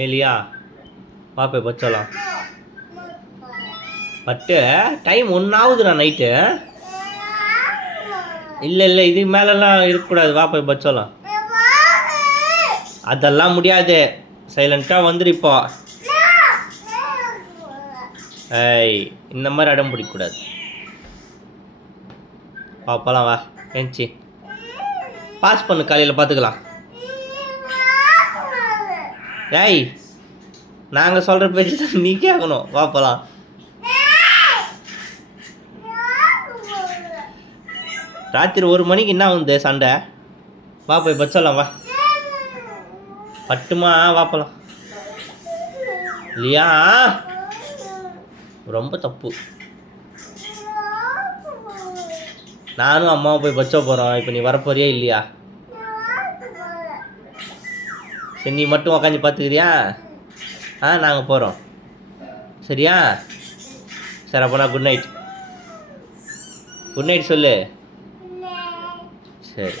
ஏலியா பாப்பே பச்சலாம் பட்டு time ஒன்றாவதுடா night. இல்லை இல்லை இதுக்கு மேலெல்லாம் இருக்கக்கூடாது. வா போய் பச்சலாம். அதெல்லாம் முடியாது. சைலண்ட்டாக வந்துடு இப்போ. ஏய் இந்த மாதிரி அடம் பிடிக்கக்கூடாது. பாப்பலாம் வா ஏஞ்சி பாஸ் பண்ணு. காலையில் பார்த்துக்கலாம். ஏய் நாங்கள் சொல்கிற பேச்சு தான் நீ கேட்கணும். வா போகலாம். ராத்திரி 1 மணிக்கு என்ன வந்து சண்டை? வா போய் பச்சலாம் வா. பட்டுமா வா போகலாம். இல்லையா ரொம்ப தப்பு. நானும் அம்மாவும் போய் பச்ச போகிறோம். இப்போ நீ வரப்போறியா இல்லையா? சரி நீ மட்டும் உக்காந்து பார்த்துக்கிறியா? நாங்கள் போகிறோம். சரியா? சரி அப்போனா குட் நைட். குட் நைட் சொல்லு. சரி.